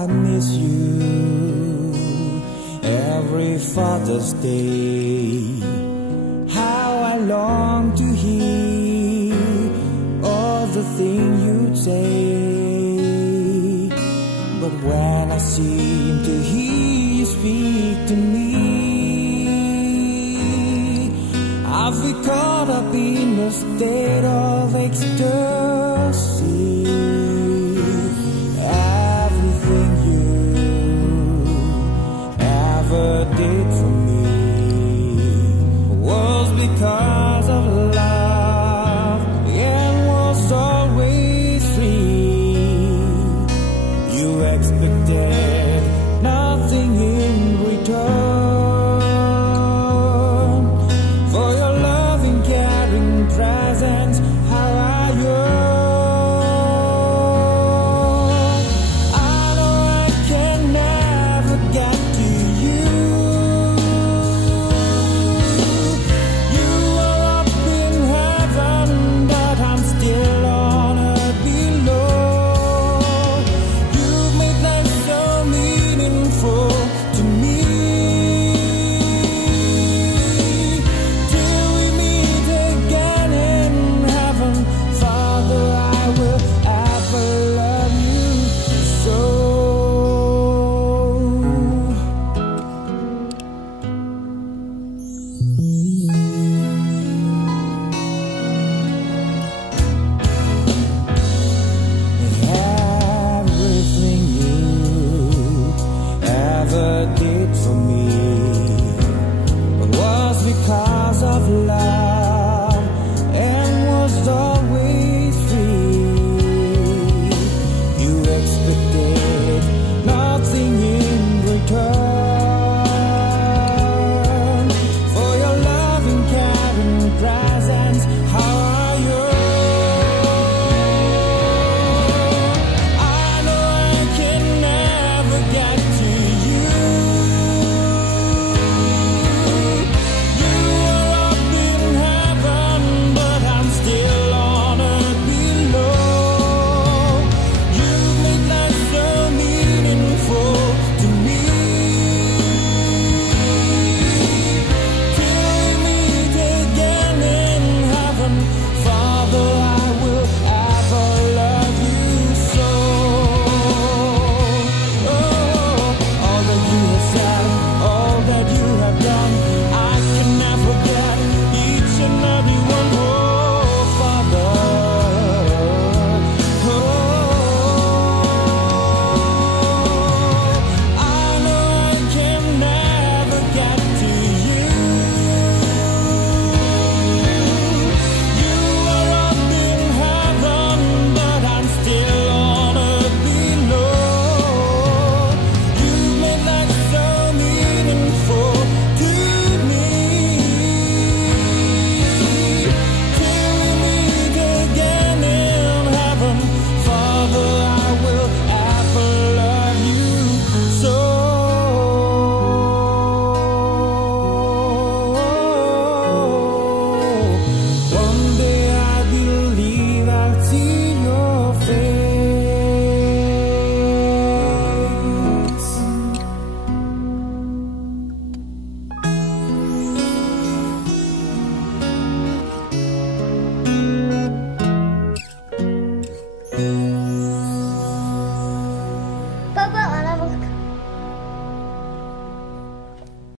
I miss you every Father's Day. How I long to hear all the things you'd say, but when I seem to hear you speak to me, I feel caught up in a state of ecstasy. Everything you ever did for me was because of love and was always free. You expected nothing in return for your loving, caring presence. How are you? Did for me